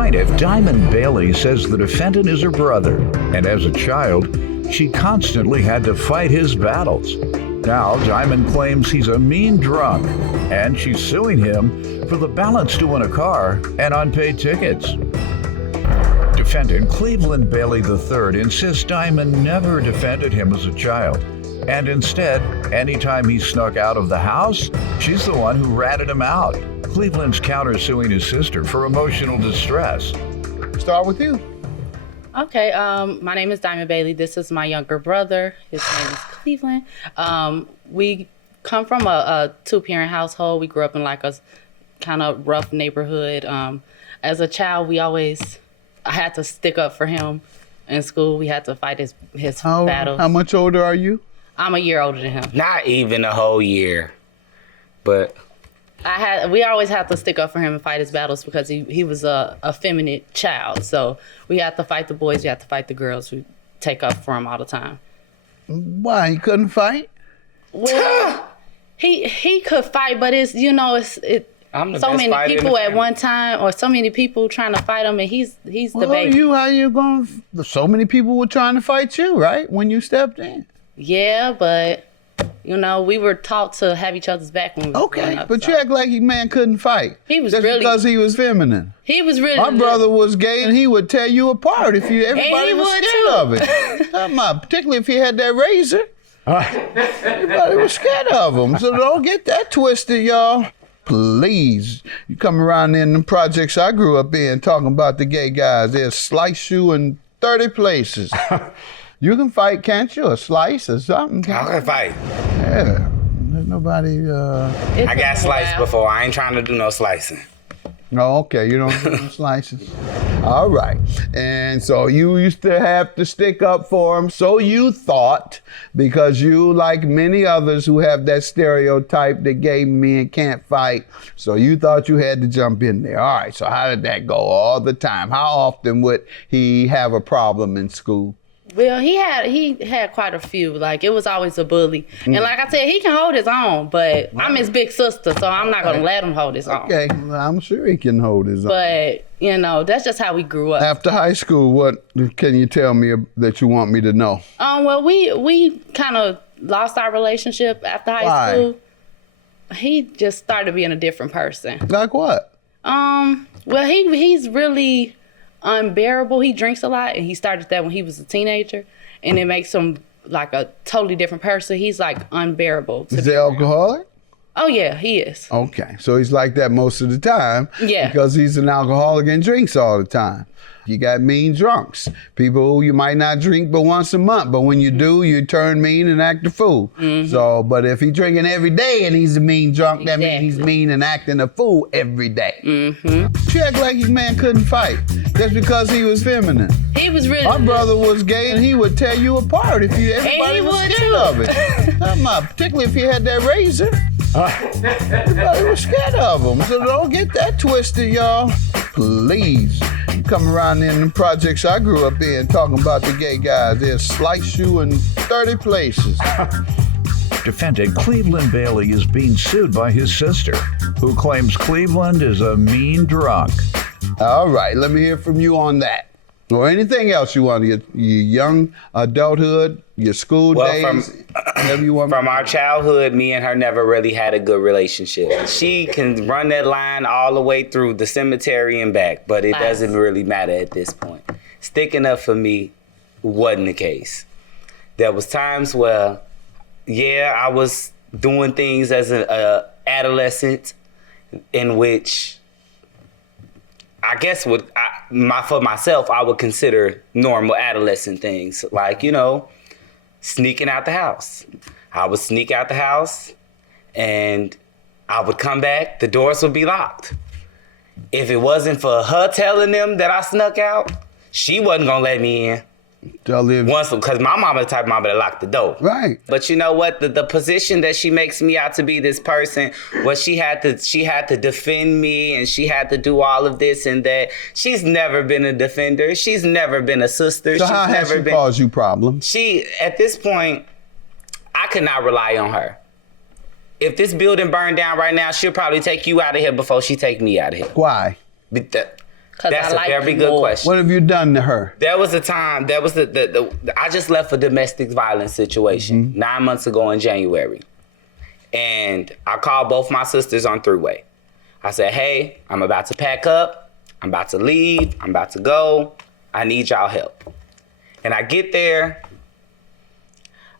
Plaintiff Diamond Bailey says the defendant is her brother, and as a child, she constantly had to fight his battles. Now, Diamond claims he's a mean drunk, and she's suing him for the balance due on a car and unpaid tickets. Defendant Cleveland Bailey III insists Diamond never defended him as a child, and instead, anytime he snuck out of the house, she's the one who ratted him out. Cleveland's countersuing his sister for emotional distress. Start with you. Okay, my name is Diamond Bailey. This is my younger brother. His name is Cleveland. We come from a two-parent household. We grew up in like a kind of rough neighborhood. As a child, I had to stick up for him in school. We had to fight his battles. How much older are you? I'm a year older than him. Not even a whole year, but we always had to stick up for him and fight his battles because he was a effeminate child. So we had to fight the boys, we had to fight the girls. We take up for him all the time. Why, he couldn't fight? Well, he could fight, but I'm the so best many fighter in people the at family. one time, or so many people trying to fight him, and he's the baby. How you going? So many people were trying to fight you, right? When you stepped in. Yeah, but we were taught to have each other's back when we were growing up. But so. you act like a man couldn't fight. He was Just really because he was feminine. He was really. My brother was gay, and he would tear you apart if everybody was scared of it. Talking about, particularly if he had that razor. Everybody was scared of him. So don't get that twisted, y'all. Please, you come around in the projects I grew up in talking about the gay guys. They'll slice you in 30 places. You can fight, can't you? A slice or something. I can fight. Yeah. There's nobody. I got sliced before. I ain't trying to do no slicing. Oh, okay. You don't do no slices. All right. And so you used to have to stick up for him. So you thought, because you, like many others who have that stereotype that gay men can't fight, so you thought you had to jump in there. All right. So how did that go all the time? How often would he have a problem in school? Well, he had quite a few. Like, it was always a bully. And like I said, he can hold his own, but I'm his big sister, so I'm not going to let him hold his own. Okay, well, I'm sure he can hold his own. But, that's just how we grew up. After high school, what can you tell me that you want me to know? Well, we kind of lost our relationship after high school. He just started being a different person. Like what? Well, he's really unbearable. He drinks a lot, and he started that when he was a teenager, and it makes him like a totally different person. He's like unbearable. Is he alcoholic? Oh yeah, he is. Okay, so he's like that most of the time. Yeah. Because he's an alcoholic and drinks all the time. You got mean drunks, people who you might not drink but once a month, but when you do, you turn mean and act a fool. So, but if he's drinking every day and he's a mean drunk, that means he's mean and acting a fool every day. She act like a man couldn't fight. That's because he was feminine. He was really. My brother was gay, and he would tear you apart if everybody was scared of it. Particularly if he had that razor. Everybody was scared of him. So don't get that twisted, y'all. Please. You come around in the projects I grew up in talking about the gay guys. They'll slice you in 30 places. Defendant Cleveland Bailey is being sued by his sister, who claims Cleveland is a mean drunk. All right, let me hear from you on that. Or anything else you want, your young adulthood, your school days, whatever you want. From our childhood, me and her never really had a good relationship. She can run that line all the way through the cemetery and back, but it doesn't really matter at this point. Sticking up for me wasn't the case. There was times where, I was doing things as an adolescent in which I guess for myself, I would consider normal adolescent things, like, sneaking out the house. I would sneak out the house, and I would come back, the doors would be locked. If it wasn't for her telling them that I snuck out, she wasn't gonna let me in. Because my mama the type of mama that locked the door. Right. But you know what? The position that she makes me out to be this person, she had to defend me, and she had to do all of this and that. She's never been a defender. She's never been a sister. So how has she caused you problems? At this point, I could not rely on her. If this building burned down right now, she'll probably take you out of here before she take me out of here. Why? That's a very good question. What have you done to her? There was a time, I just left a domestic violence situation 9 months ago in January. And I called both my sisters on three-way. I said, hey, I'm about to pack up. I'm about to leave. I'm about to go. I need y'all help. And I get there.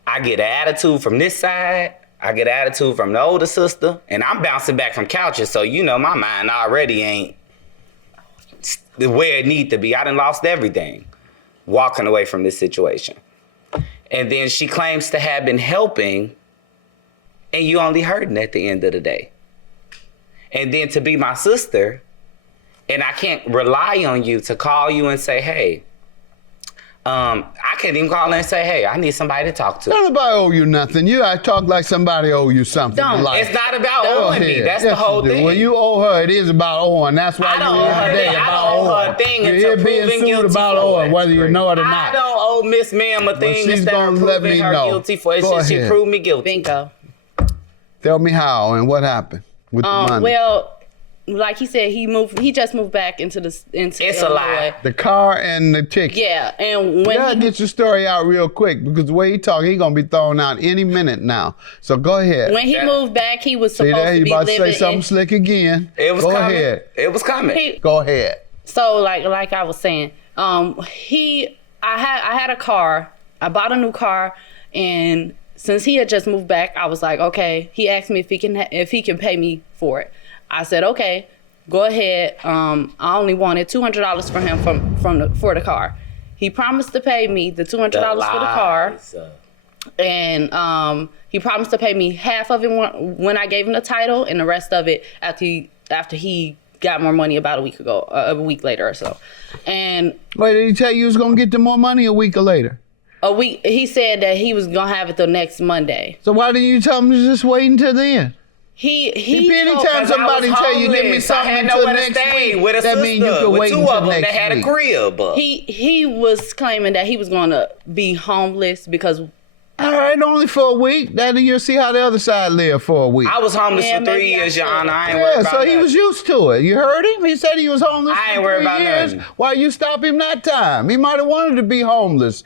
I get an attitude from this side. I get an attitude from the older sister. And I'm bouncing back from couches. So, you know, my mind already ain't where it need to be. I done lost everything walking away from this situation. And then she claims to have been helping, and you only hurting at the end of the day. And then to be my sister, and I can't rely on you to call you and say, hey, I can't even call and say, hey, I need somebody to talk to. Don't nobody owe you nothing. I talk like somebody owe you something. It's not about owing me. That's the whole thing. Well, you owe her. It is about owing. That's why I don't owe her a thing until proven guilty about owing, whether you know it or not. I don't owe Miss Ma'am a thing instead of proving her guilty for it. She proved me guilty. Bingo. Tell me how and what happened with the money. Well, like he said, he just moved back into It's Illinois. a lie. The car and the ticket. Yeah, and when You gotta get your story out real quick because the way he talking, he gonna be thrown out any minute now. So go ahead. when he moved back, he was See supposed that? to He be about to living say something in. slick again. It was go coming. ahead. It was coming. Go ahead. So like I was saying, I had a car. I bought a new car, and since he had just moved back, I was like, okay. He asked me if he can pay me for it. I said, okay, go ahead. I only wanted $200 for him for the car. He promised to pay me the $200 for the car, and he promised to pay me half of it when I gave him the title, and the rest of it after he got more money about a week later or so. And Wait, did he tell you he was gonna get the more money a week or later? a week, he said that he was gonna have it the next Monday. So why didn't you tell him to just wait until then? He Anytime somebody tell you give me something until next week, with a that means you can wait two until of them next that had week. a crib. He was claiming that he was gonna be homeless because All right, only for a week. Then you'll see how the other side live for a week. I was homeless Yeah, for 3 maybe I years, Your should. Honor. I ain't worried Yeah, about so he that. was used to it. You heard him? He said he was homeless I ain't for worried 3 about years. nothing. Why you stop him that time? He might have wanted to be homeless.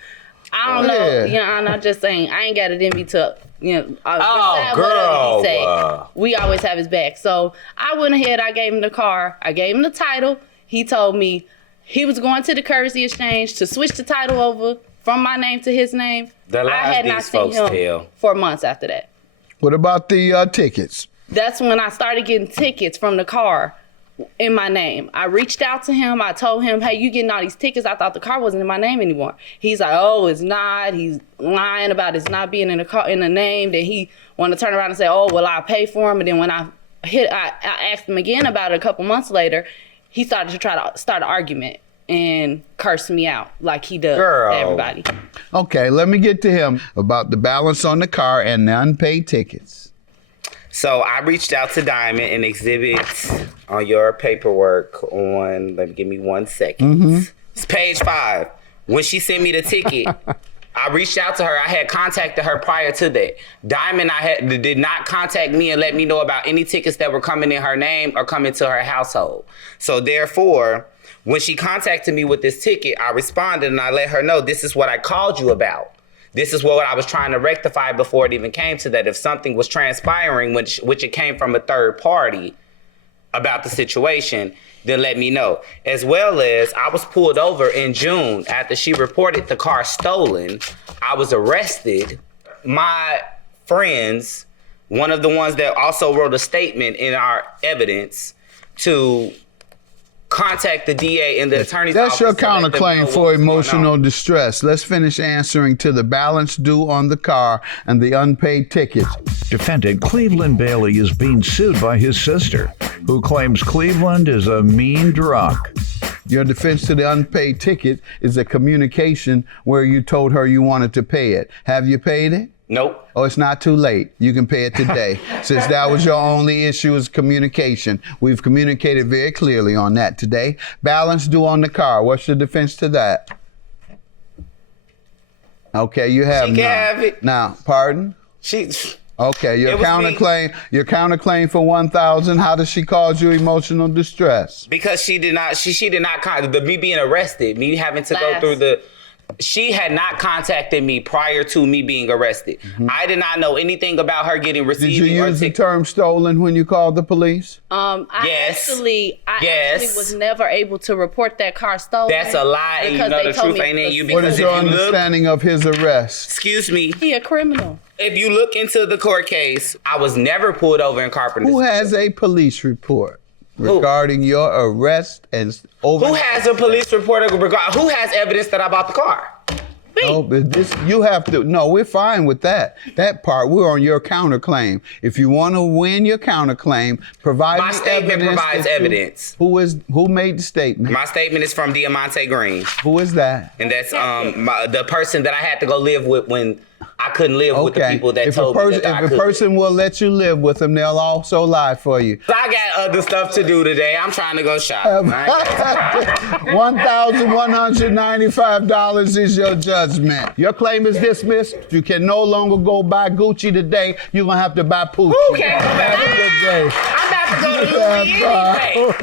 I don't know. Yeah. You know, I'm not just saying. I ain't got it in me to, beside girl. whatever he say. We always have his back. So I went ahead. I gave him the car. I gave him the title. He told me he was going to the currency exchange to switch the title over from my name to his name. The lies I had not these seen folks him tell. for months after that. What about the tickets? That's when I started getting tickets from the car in my name. I reached out to him. I told him, hey, you getting all these tickets? I thought the car wasn't in my name anymore. He's like, oh, it's not. He's lying about it's not being in the car in the name. Then he wanted to turn around and say, oh, well, I'll pay for him. And then when I asked him again about it a couple months later, he started to try to start an argument and curse me out like he does Girl. to everybody. Okay, let me get to him about the balance on the car and the unpaid tickets. So I reached out to Diamond and exhibits on your paperwork on, give me 1 second. It's page 5. When she sent me the ticket, I reached out to her. I had contacted her prior to that. Diamond did not contact me and let me know about any tickets that were coming in her name or coming to her household. So therefore, when she contacted me with this ticket, I responded and I let her know this is what I called you about. This is what I was trying to rectify before it even came to that. If something was transpiring, which it came from a third party about the situation, then let me know. As well as I was pulled over in June after she reported the car stolen. I was arrested. My friends, one of the ones that also wrote a statement in our evidence to contact the DA and the attorney's That's your office to let them know counterclaim what for was going emotional on. distress. Let's finish answering to the balance due on the car and the unpaid tickets. Defendant Cleveland Bailey is being sued by his sister, who claims Cleveland is a mean drunk. Your defense to the unpaid ticket is a communication where you told her you wanted to pay it. Have you paid it? Nope. Oh, it's not too late. You can pay it today. Since that was your only issue is communication. We've communicated very clearly on that today. Balance due on the car. What's your defense to that? Okay, you have She can none. have it. Now, pardon? Okay, your It was counterclaim for $1,000. How does she cause you emotional distress? Because she did not me being arrested, me having to go through she had not contacted me prior to me being arrested. I did not know anything about her getting received. Did you use the term stolen when you called the police? I actually was never able to report that car stolen. That's a lie, and you know the truth ain't in you. What is your understanding of his arrest? Excuse me. He a criminal. If you look into the court case, I was never pulled over in Carpenter. Who has a police report regarding your arrest and over? Who has a police report who has evidence that I bought the car? No, but you have to. No, we're fine with that. That part, we're on your counterclaim. If you want to win your counterclaim, provide my statement provides evidence. Who made the statement? My statement is from Diamante Green. Who is that? And that's the person that I had to go live with when I couldn't live with the people that told me that I could. If a person will let you live with them, they'll also lie for you. I got other stuff to do today. I'm trying to go shop. $1,195 is your judgment. Your claim is dismissed. You can no longer go buy Gucci today. You're going to have to buy Poochie. Who can't go back? Have a good day. I'm about to go to Louis anyway.